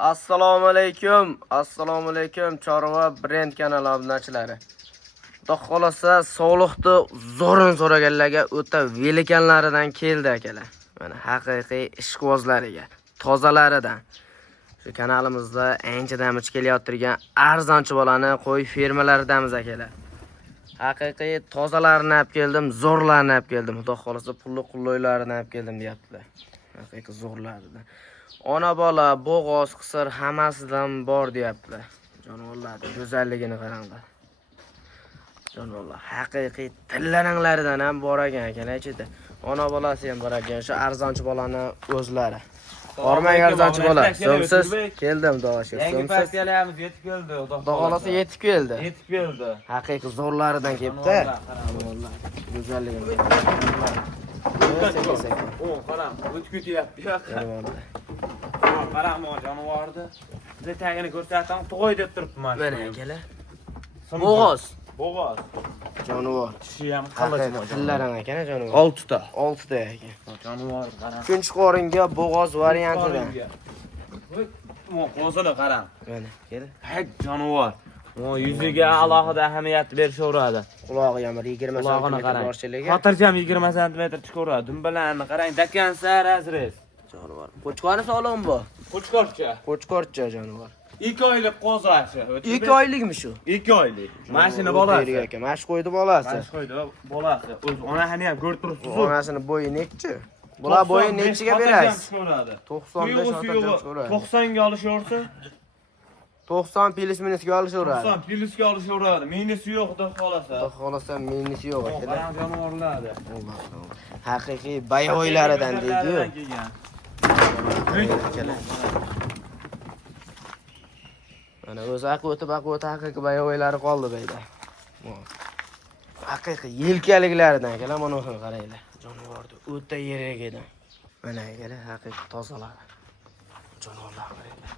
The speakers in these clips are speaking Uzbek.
Assalomu alaykum. Assalomu alaykum Chorva brend kanali obunachilari. Xudo xolasa sog'liqni zo'rin so'raganlarga o'ta velikanlaridan keldi akalar. Mana haqiqiy ishqibozlariga, tozalaridan. Shu kanalimizda anchadan beri kelayotgan arzonchi bolani qo'y fermalaridamiz akalar. Haqiqiy tozalarni olib keldim, zo'rlarni olib keldim. Xudo xolasa pulli qulloylarni olib keldim deyaptilar. Haqiqiy zo'rlardan. Ona bola, bo'g'oz, qisir hammasidan bor deyaptilar. Jonivorlar go'zalligini qaranglar. Jonivorlar haqiqiy tillananglaridan ham bor ekan akalar. Ona bolasi ham bor ekan. Shu arzonchi bolani o'zlari. Bormang arzonchi bola. So'msiz keldim do'stim. Yangi partiyalarimiz yetib keldi. Xudo xolasa yetib keldi. Yetib keldi. Haqiqiy zo'rlaridan kelibdi. Jonivorlar go'zalligini. Qarang, o'tkutyapti. Qarang, jonivorni. Biza tagini ko'rsatsam, tug'oy deb turibman. Mana akalar. Bo'g'oz. Bo'g'oz. Jonivor. Tishi ham qalin. Tillarang ekan jonivor. 6 ta. 6 ta ekan. Jonivor qarang. Kunchi qoringa bo'g'oz variantidan. Qo'zini qarang. Mana, kel. Hay jonivor. Yuziga alohida ahamiyat berishaveradi. Qulog'i ham 20 Qulog'ini cm qarang. borchiligi. Xotirjam 20 cm chiqaveradi. Dumbalarni qarang, dakansa razrez. Jonivor. Qo'chqori sog'lom bu. Qo'chqorcha. Qo'chqorcha jonivor. 2 oylik qo'zg'ashi. 2 oylikmi shu? 2 oylik. Mashina bolasi. Mash qo'ydi bolasi. Mash qo'ydi bolasi. O'z onasini ham ko'rib turibsiz. Onasini bo'yi nechi? Bular bo'yi nechiga berasiz? 95 xotirjam. 90 ga olishaversa? 90 plus minusga olishaveradi. 90 plusga olishaveradi. Minusi yo'q, xudo xolasa. Xudo xolasa minusi yo'q ekan. Qarang jonivorlardi. Haqiqiy bayoylaridan deydi-yu. Mana o'zi o'tib haqiqiy bayoylari qoldi beyda. Haqiqiy yelkaliklaridan akalar, mana shuni qaranglar. Jonivorni o'ta yirik edi. Mana akalar haqiqiy tozalar. Jonivorlar qaranglar.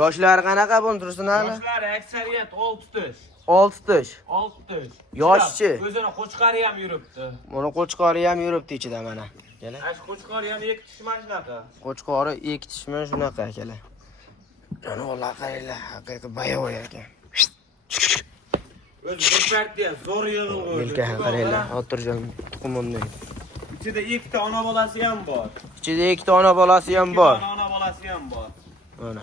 Yoshlari qanaqa bo'lib tursin hali? Yoshlari aksariyat 6 tush. 6 tush. 6 tush. Yoshchi. O'zini qo'chqari ham yuribdi. Mana qo'chqori ham yuribdi ichida mana. Kela. Ash qo'chqori ham 2 tush mana shunaqa. Qo'chqori 2 tush mana shunaqa akalar. Jonivorlar qaranglar, haqiqiy bayovoy ekan. O'zi bir partiya zo'r yig'ilgan. Yelkani qaranglar, xotirjam tuxumni. Ichida 2 ta ona bolasi ham bor. Ichida 2 ta ona bolasi ham bor. Ona bolasi ham bor. Mana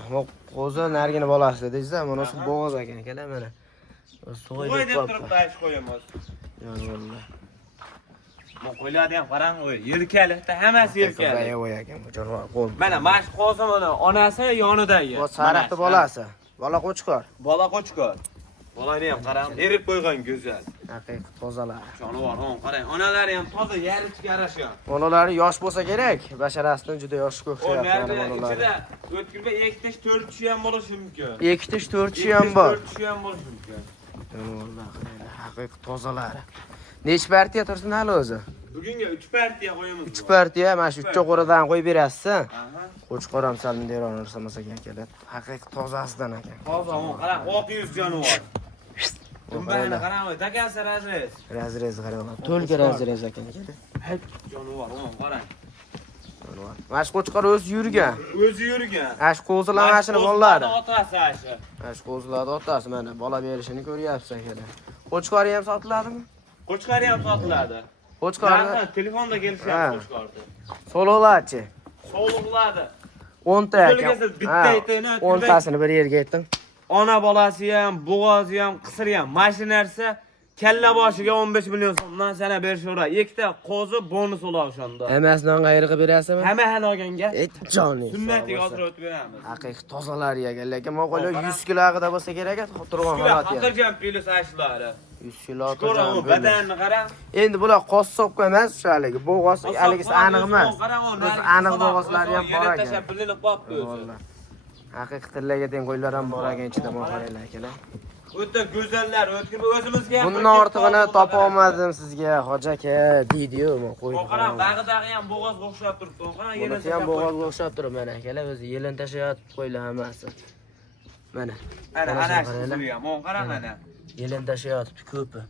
qo'zi nargini bolasi deysiz, mana shu bo'g'oz ekan akalar mana. Sug'oy deb turibdi ash qo'yamiz. Jonivorlar. Bu qo'ylarni ham qarang, yelkalikda hammasi yelkalik. Bayovoy ekan bu jonivor qo'l. Mana mash qo'zimini onasi yonidagi. Bu sariqni bolasi. Bola qo'chqor. Bola qo'chqor. Bolani ham qarang, berib qo'ygan go'zal. Haqiqiy tozalar. Jonivor, qarang, onalari ham toza yarichga yarashgan. Bolalari yosh bo'lsa kerak, basharasidan juda yosh ko'rsatadi Onlarning bolalar. ichida o'tkirba 2 tish 4 tish ham bo'lishi mumkin. 2 tish 4 tish ham bor. 4 tish ham bo'lishi mumkin. Jonivorlar qaranglar, haqiqiy tozalar. Nech partiya tursin hali o'zi? Bugunga 3 partiya qo'yamiz. 3 partiya, mana shu 3 qo'ridan qo'yib berasiz. Qo'chqor ham salni deron ursamasa ekan. Haqiqiy tozasidan ekan. Toza, qarang, oq yuz jonivor. Dumbani qarang, dakansa razrez. Razrez qaranglar. To'lga razrez ekan. Jonivor, qarang. Jonivor. Mana shu qo'chqor o'zi yurgan. O'zi yurgan. Ash qo'zilar mashini bolalari. Otasi ashi. Ash qo'zilar otasi mana bola berishini ko'ryapsiz akalar. Qo'chqori ham sotiladimi? Qo'chqari ham sotiladi. Qo'chqorni telefonda kelishyapti qo'chqorni. Soloqlarchi. Sog'liqladi. 10 ta ekan. Bitta aytayni. 10 tasini bir yerga aytdim. Ona bolasi ham, bo'g'ozi ham, qisiri ham. Mashina narsa kalla boshiga 15 million so'mdan sana berishaveradi. Ikkita qo'zi bonus oladi o'shanda. Hammasidan qayerga berasizmi? Hamma olganga. Joni. Sunnatiga hozir o'tib beramiz. Haqiqiy tozalar yegan, lekin mo'g'illar 100 kilog'ida bo'lsa kerak, turgan holat yo'q. Xotirjam pilis ashlari. 100 kilo turgan badanni qarang. Endi bular qassobga emas, shu haligi bo'g'oz, haligisi aniq emas. Aniq bo'g'ozlar ham bor ekan. Tashabburini qo'yibdi o'zi. Haqiqiy tillaga teng qo'ylar ham bor ekan ichida mo'g'illar akalar. O'ta go'zallar, o'tkir o'zimizga ham. Bundan ortig'ini topa olmadim sizga, hoji aka, deydi-yu, men qo'ydim. Qarang, bag'idagi ham bo'g'ozga o'xshab turibdi. Qarang, Bunisi ham bo'g'ozga o'xshab turib mana akalar, o'zi yelin tashayotib qo'ylar hammasi. Mana. Ana, ana, ham, qarang mana. Yelin tashayotibdi ko'pi.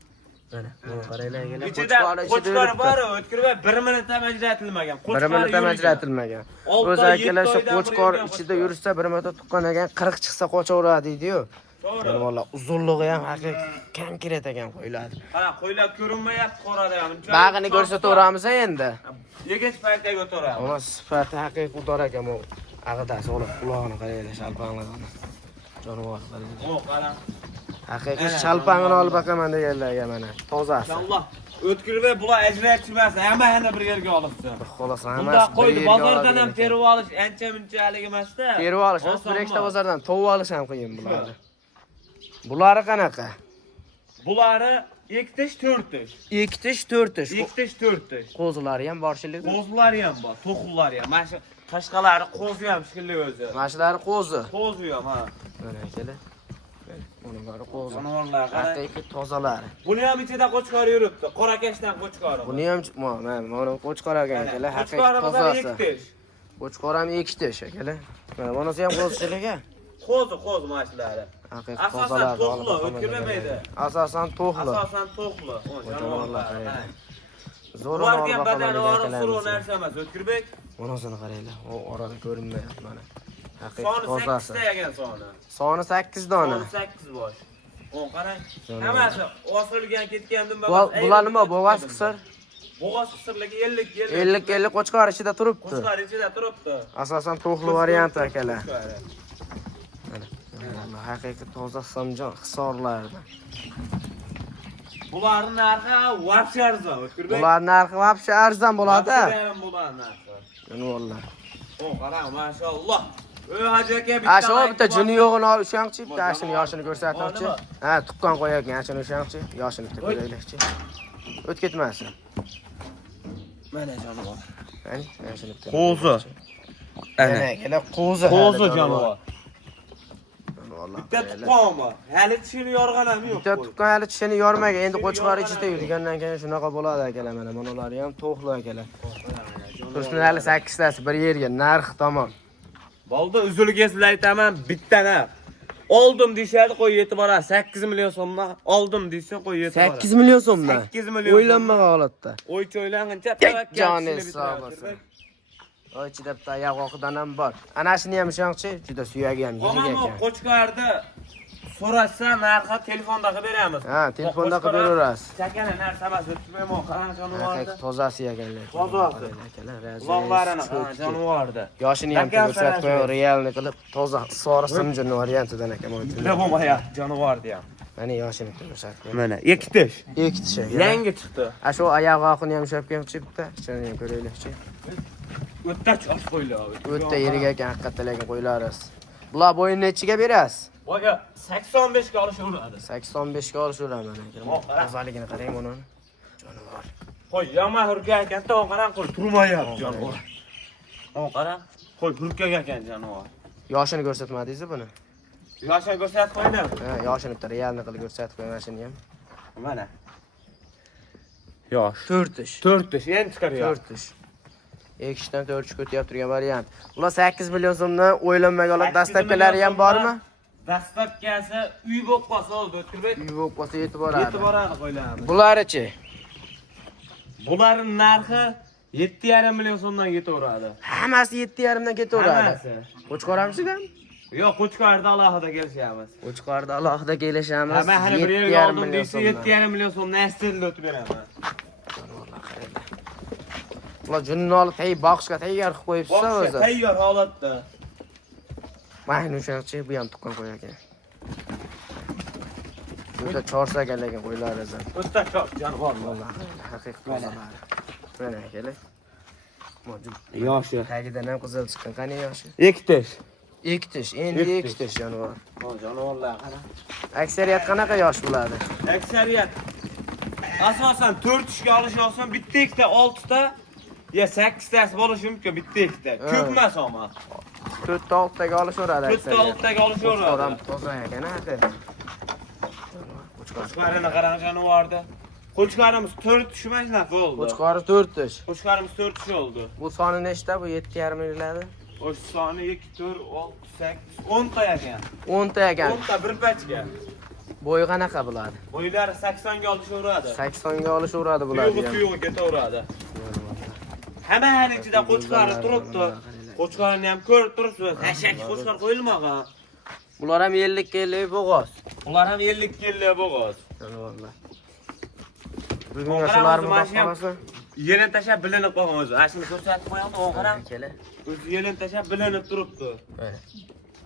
Mana bunu qaranglar kelar. İçida qo'chqor bor, o'tkirib 1 minut ham ajratilmagan. 1 minut ham ajratilmagan. O'zi akalar shu qo'chqor ichida yursa 1 minut tuqqan ekan 40 chiqsa qochaveradi deydi-yu. To'g'ri. Vallahi uzunligi ham haqiqiy kam kerak ekan qo'yiladi. Qara, qo'ylar ko'rinmayapti qorada ham. Bag'ini ko'rsataveramiz endi. Yegacha paytga o'tiramiz. Mana sifati haqiqiy qudor ekan bu. Ag'dasi olib quloqni qaranglar, shalpanglarni. Jonivor qaranglar. O, qara. Haqiqiy shalpangini olib baqaman deganlarga mana tozasi. Inshaalloh. O'tkirib bular ajratishmas, hammani bir yerga olibdi. Xolos Bunda hammasi qo'ydi, bozordan ham terib olish ancha-munchalik emas-da. terib olish, bir ikkita bozordan tovib olish ham qiyin bularni. Bulari qanaqa? Bulari 2 tish 4 tish. 2 tish 4 tish. 2 tish 4 tish. Qo'zilari ham borshiligi. Qo'zlari ham bor, to'qillari ham. Mana shu qashqalari qo'zi ham shikilli o'zi. Mashlari qo'zi. Qo'zi ham, ha. Mana kelar. Buningari qo'zi. Jonivorlar qara. Haqiqiy tozalari. Buni ham ichida qo'chqor yuribdi. Qorakashdan qo'chqori. Buni ham mana qo'chqor ekan akalar, haqiqiy Qo'chqori tozasi. 2 tish. Qo'chqor ham 2 tish akalar. Mana bunisi ham qo'zchilik-a. Qo'zi mashlari. Haqiqiy Asosan tozalar. to'qli, o'tkirmaydi. Asosan to'qli. Asosan to'qli. Jonivorlar qaranglar. Zo'r Ularga olib badan og'riq suruv baqaman. narsa emas, O'tkirbek. Bunasini qaranglar. O orada ko'rinmayapti mana. Haqiqiy Soni 8 tozasi. ta ekan soni. Soni 8 dona. Soni 8 bosh. O, qarang. Hammasi osilgan ketgandan Bular nima? Bo'g'az qisir. Bo'g'az qisirligi 50 50 qo'chqor ichida turibdi. Qo'chqor ichida turibdi. Asosan to'qli variant akalar. Mana haqiqiy toza Samjon hisorlardan. Bularning narxi вообще arzon, O'tkirbek. Bular narxi вообще arzon bo'ladi. Bularning narxi. Jonivorlar. O, qarang, maşallah. Hacı aka bitta. Asho bitta juni yo'g'ini olib o'shanchi, bitta ashini yoshini ko'rsatmoqchi. Ha, tuqqan qo'yayotgan ashini o'shanchi, yoshini bitta ko'raylikchi. O't ketmasin. Mana jonivor. Mana ashini bitta. Qo'zi. Ana, kelar qo'zi. Qo'zi jonivor. Jonivorlar. Bitta tuqqan bor. Hali tishini yorgan ham yo'q. Bitta tuqqan hali tishini yormagan, endi qo'chqor ichida yurgandan keyin shunaqa bo'ladi akalar mana. Bunolari ham to'qli akalar. Tursun hali 8 tasi bir yerga narx tamom. Bo'ldi, uzilgizlar aytaman, bittani. Oldim deyshadi, qo'y yetib boradi. 8 million so'mdan oldim deysa, qo'y yetib boradi. 8 million so'mdan. 8 million. O'ylanmagan holatda. O'ylangancha Joni sog' bo'lsin. Oy ichida bitta oyoq-oqidan ham bor. Ana shuni ham ishonchi, juda suyagi ham yirik Ammo ekan. qo'chqorda so'rashsa narxi telefonda qilib beramiz. Ha, telefonda qilib beraverasiz. Chakana narsa emas, o'tmayman, qara jonivorda. Haqiqiy tozasi ekanlar. Tozasi. Lollarini qara jonivorda. Yoshini ham ko'rsatib qo'ying, realni qilib toza sori simjon variantidan ekan mana. Juda bo'lmayapti jonivorda ham. Mana yoshini ko'rsatib qo'ying. Mana 2 tish. 2 tish. Yangi chiqdi. A shu oyoq-oqini ham ushlab kelibchi bitta. Shuni ham ko'raylikchi. O'tda chosh qo'ylar. O'tda yirik ekan haqiqatan lekin qo'ylarimiz. Bular bo'yini nechiga berasiz? Voya 85 ga olishaveradi. 85 ga olishaveradi mana. Tozaligini qarang buni. Jonivor. Qo'y, yama hurka ekan, to'g'ri qarang, qo'y turmayapti jonivor. O, qarang, qo'y hurkaga ekan jonivor. Yoshini ko'rsatmadingiz buni? Yoshini ko'rsatib qo'ydim. Ha, yoshini bitta realni qilib ko'rsatib qo'ying shuni ham. Mana. Yosh. 4 tish. 4 tish, endi chiqaryapti. 4 tish. Ekishdan 4 tish ko'tayib turgan variant. Ular 8 million so'mdan o'ylanmagan holat dastlabkilari ham bormi? Dastlabkasi uy bo'lib qolsa oldi, O'tkirbek. Uy bo'lib qolsa yetib boradi. Yetib boradi qo'ylarimiz. Bularichi? Bularning narxi 7,5 million so'mdan ketaveradi. Hammasi 7,5 dan ketaveradi. Hammasi. Qo'chqoramchidan? Yo'q, qo'chqorda alohida kelishamiz. Qo'chqorda alohida kelishamiz. Hamma hali bir yerga oldim deysa 7,5 million so'mdan astilni o'tib beraman. Ular junni olib boqishga tayyor qilib qo'yibsiz o'zi. Tayyor holatda. Mana o'shanchi bu ham tuqqan qo'y ekan. Juda chorsa ekan lekin qo'ylari ham. O'ta chor jonivor. Vallahi haqiqiy qo'ylar. Mana keling. Yoshi. Tagidan ham qizil chiqqan. Qani yoshi? 2 tish. 2 tish, endi 2 tish jonivor. Ha, jonivorlar qara. Aksariyat qanaqa yosh bo'ladi? Aksariyat asosan 4 tishga olish olsam bitta ikkita 6 ta ya 8 tasi bo'lishi mumkin, bitta ikkita. Ko'p emas ama. 4 ta 6 taga olishaveradi aksariyat. 4 ta 6 taga olishaveradi. Odam toza ekan hadi. Qo'chqorni qarang jonivorda. Qo'chqorimiz 4 tish mashina bo'ldi. Qo'chqori 4 tish. Qo'chqorimiz 4 tish oldu. Bu soni nechta? Bu 7,5 millionladi. O soni 2 4 6 8 10 ta ekan. 10 ta ekan. 10 ta bir pachga. Bo'yi qanaqa bo'ladi? Bo'ylari 80 ga olishaveradi. 80 ga olishaveradi bular ham. Tuyug'i ketaveradi. Hammaning ichida qo'chqori turibdi. Qo'chqorini ham ko'rib turibsiz. Eshak qo'chqor qo'yilmagan. Bular ham 50 kellik bo'g'oz. Ular ham 50 kelli bo'g'oz. Vallahi. Bugun shularni boshqarasa, Yelin tashab bilinib qolgan o'zi. Ashuni ko'rsatib qo'yamni, o'g'ram. kela. O'zi yelin tashab bilinib turibdi. Mana.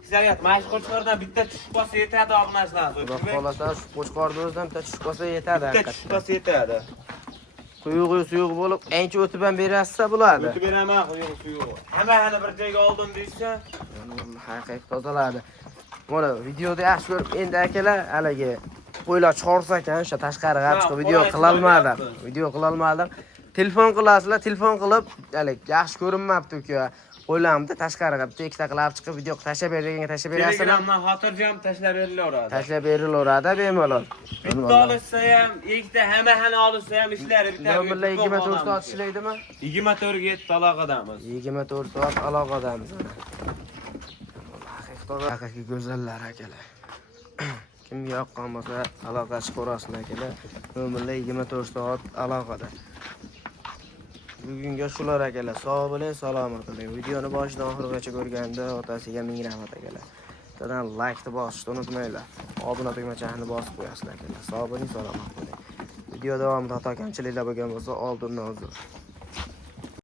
Sizlarga mana shu qo'chqordan bitta tushib qolsa yetadi olmaslar. Xudo xolasa shu qo'chqorni o'zidan bitta tushib qolsa yetadi Bitta tushib qolsa yetadi. Quyug'i suyug'i bo'lib, ancha o'tib ham berasiz bo'ladi. O'tib beraman, suyug'i. Hammani bir joyga oldim deysa, Haqiqiy tozaladi. Mana videoda yaxshi ko'rib, endi akalar haligi qo'ylar chorsa ekan, o'sha tashqariga chiqib video qilolmadim. Video qilolmadim. Telefon qilasizlar, telefon qilib, halik yaxshi ko'rinmabdi uka. Qo'ylarni tashqariga bitta ikkita qilib chiqib video tashlab berganga tashlab berasizlar. Telegramdan xotirjam tashlab berilaveradi. Tashlab berilaveradi bemalol. Bitta olishsa ham, ikkita hamma olishsa ham ishlari bitadi. Nomerlar 24 soat ishlaydimi? 24 ga 7 aloqadamiz. 24 soat aloqadamiz. Haqiqiy go'zallar akalar. Kimga yoqqan bo'lsa aloqa chiqarasizlar akalar. Nomerlar 24 soat aloqada. Bugunga shular akalar. Sog' bo'ling, salomat bo'ling. Videoni boshidan oxirigacha ko'rganda otasiga ming rahmat akalar. Dadan like-ni bosishni unutmanglar. Obuna tugmachasini bosib qo'yasizlar akalar. Sog' bo'ling, salomat bo'ling. Video davomida xato kamchiliklar bo'lgan bo'lsa, oldindan uzr.